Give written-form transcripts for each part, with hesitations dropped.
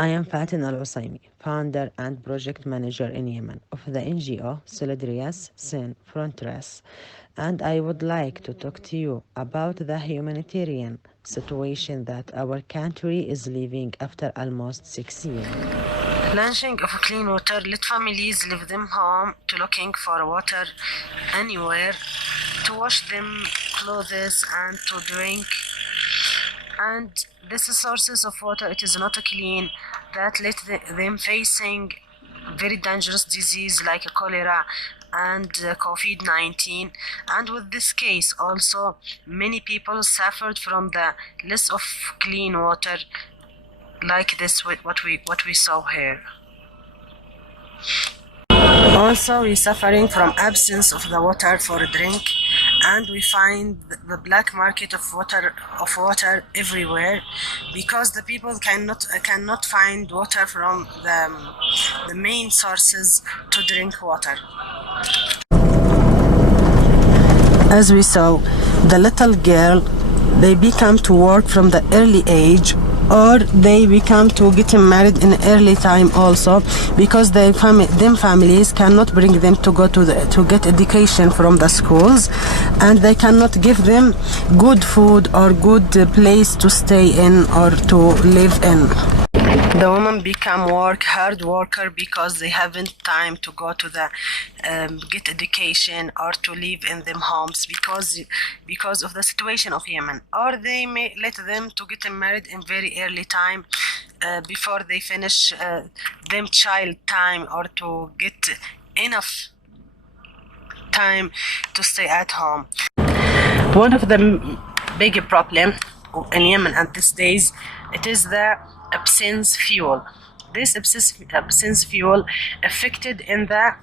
I am Fatin Al Usaimi, founder and project manager in Yemen of the NGO Solidarias Sin Frontiers, and I would like to talk to you about the humanitarian situation that our country is living after almost 6 years. Launching of clean water let families leave them home to looking for water anywhere, to wash them clothes and to drink, and these sources of water it is not clean, that let them facing very dangerous disease like cholera and COVID-19. And with this case also many people suffered from the loss of clean water, like this what we saw here. Also, we suffering from absence of the water for drink, and we find the black market of water everywhere, because the people cannot find water from the main sources to drink water. As we saw, the little girl, they become to work from the early age, or they become to getting married in early time also, because them families cannot bring them to go to get education from the schools, and they cannot give them good food or good place to stay in or to live in. The women become hard worker because they haven't time to go to the get education or to live in them homes because of the situation of Yemen, or they may let them to get married in very early time before they finish them child time, or to get enough time to stay at home. One of the big problem in Yemen at these days, it is the absence fuel. This absence fuel affected in the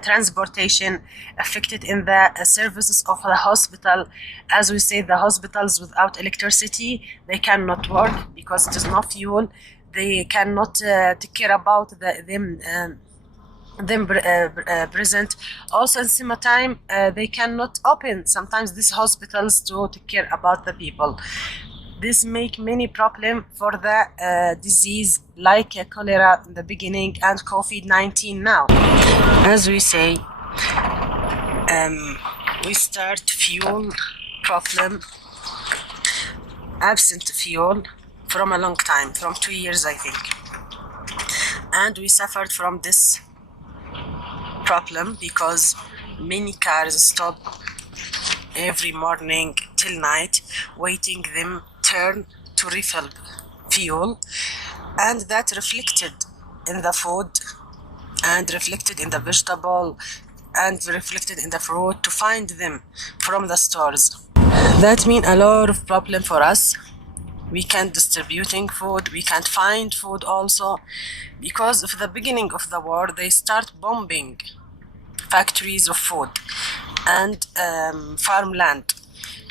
transportation, affected in the services of the hospital. As we say, the hospitals without electricity, they cannot work because it is no fuel. They cannot take care about them present. Also in summertime they cannot open sometimes these hospitals to take care about the people. This make many problem for the disease like cholera in the beginning and COVID-19 now. As we say, we start fuel problem, absent fuel from a long time, from 2 years I think, and we suffered from this problem because many cars stop every morning till night waiting them turn to refill fuel, and that reflected in the food and reflected in the vegetable and reflected in the fruit to find them from the stores. That means a lot of problem for us. We can't distributing food, we can't find food also, because of the beginning of the war they start bombing factories of food and farmland.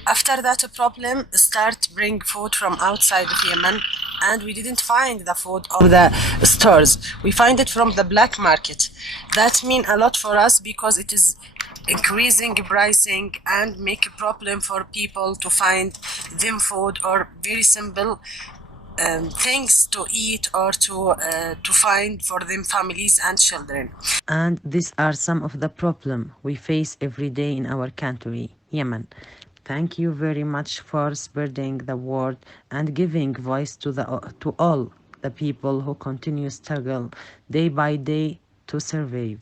After that problem start bring food from outside of Yemen, and we didn't find the food on the stores, we find it from the black market. That means a lot for us because it is increasing pricing and make a problem for people to find them food or very simple things to eat or to find for them families and children. And these are some of the problems we face every day in our country, Yemen. Thank you very much for spreading the word and giving voice to all the people who continue struggle day by day to survive.